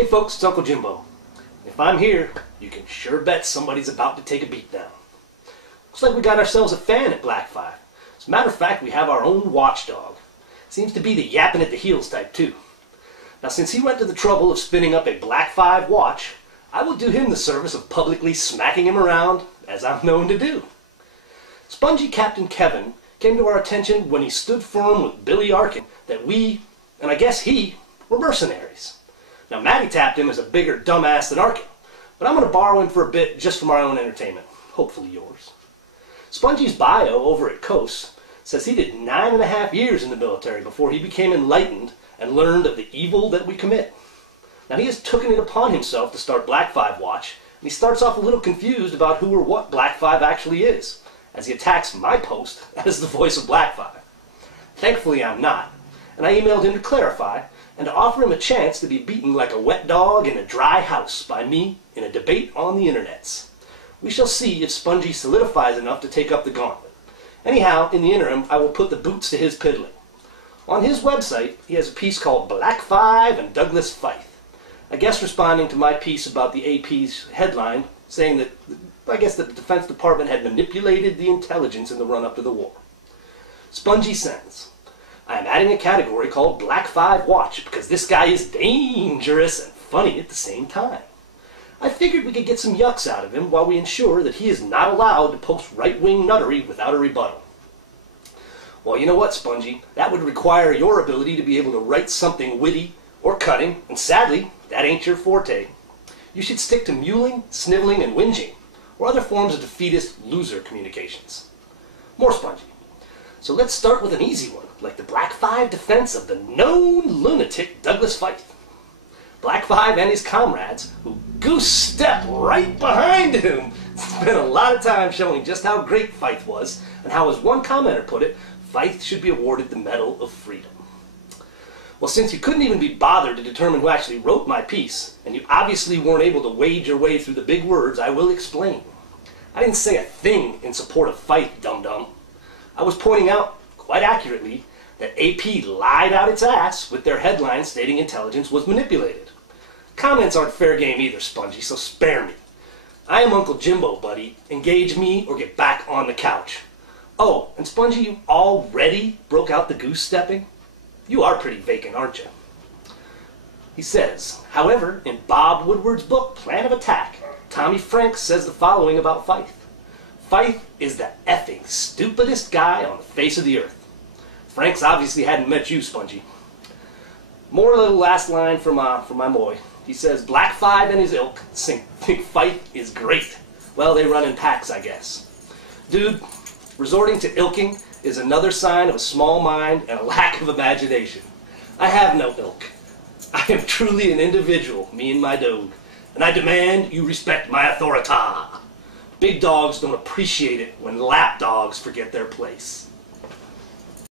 Hey folks, it's Uncle Jimbo. If I'm here, you can sure bet somebody's about to take a beat down. Looks like we got ourselves a fan at Blackfive. As a matter of fact, we have our own watchdog. Seems to be the yapping at the heels type too. Now since he went to the trouble of spinning up a Blackfive Watch, I will do him the service of publicly smacking him around, as I'm known to do. Spongy Captain Kevin came to our attention when he stood firm with Billy Arkin that we, and I guess he, were mercenaries. Now, Matty tapped him as a bigger dumbass than Arkin, but I'm going to borrow him for a bit just for my own entertainment. Hopefully yours. Spongy's bio over at Coase says he did 9.5 years in the military before he became enlightened and learned of the evil that we commit. Now, he has taken it upon himself to start Blackfive Watch, and he starts off a little confused about who or what Blackfive actually is, as he attacks my post as the voice of Blackfive. Thankfully, I'm not, and I emailed him to clarify and to offer him a chance to be beaten like a wet dog in a dry house by me in a debate on the internets. We shall see if Spongy solidifies enough to take up the gauntlet. Anyhow, in the interim, I will put the boots to his piddling. On his website, he has a piece called Blackfive and Douglas Fife. I guess responding to my piece about the AP's headline, saying that I guess that the Defense Department had manipulated the intelligence in the run-up to the war. Spongy sends, I am adding a category called Blackfive Watch because this guy is dangerous and funny at the same time. I figured we could get some yucks out of him while we ensure that he is not allowed to post right-wing nuttery without a rebuttal. Well, you know what, Spongy? That would require your ability to be able to write something witty or cutting, and sadly, that ain't your forte. You should stick to mewling, sniveling, and whinging, or other forms of defeatist loser communications. More Spongy. So let's start with an easy one, like the Blackfive defense of the known lunatic Douglas Fife. Blackfive and his comrades, who goose-step right behind him, spent a lot of time showing just how great Fife was, and how, as one commenter put it, Fife should be awarded the Medal of Freedom. Well, since you couldn't even be bothered to determine who actually wrote my piece, and you obviously weren't able to wade your way through the big words, I will explain. I didn't say a thing in support of Fife, dum-dum. I was pointing out, quite accurately, that AP lied out its ass with their headline stating intelligence was manipulated. Comments aren't fair game either, Spongy, so spare me. I am Uncle Jimbo, buddy. Engage me or get back on the couch. Oh, and Spongy, you already broke out the goose-stepping? You are pretty vacant, aren't you? He says, however, in Bob Woodward's book, Plan of Attack, Tommy Franks says the following about Fife. Fife is the effing stupidest guy on the face of the earth. Franks obviously hadn't met you, Spongy. More little last line from my boy. He says, Blackfive and his ilk think Fife is great. Well, they run in packs, I guess. Dude, resorting to ilking is another sign of a small mind and a lack of imagination. I have no ilk. I am truly an individual, me and my dog, and I demand you respect my authority. Big dogs don't appreciate it when lap dogs forget their place.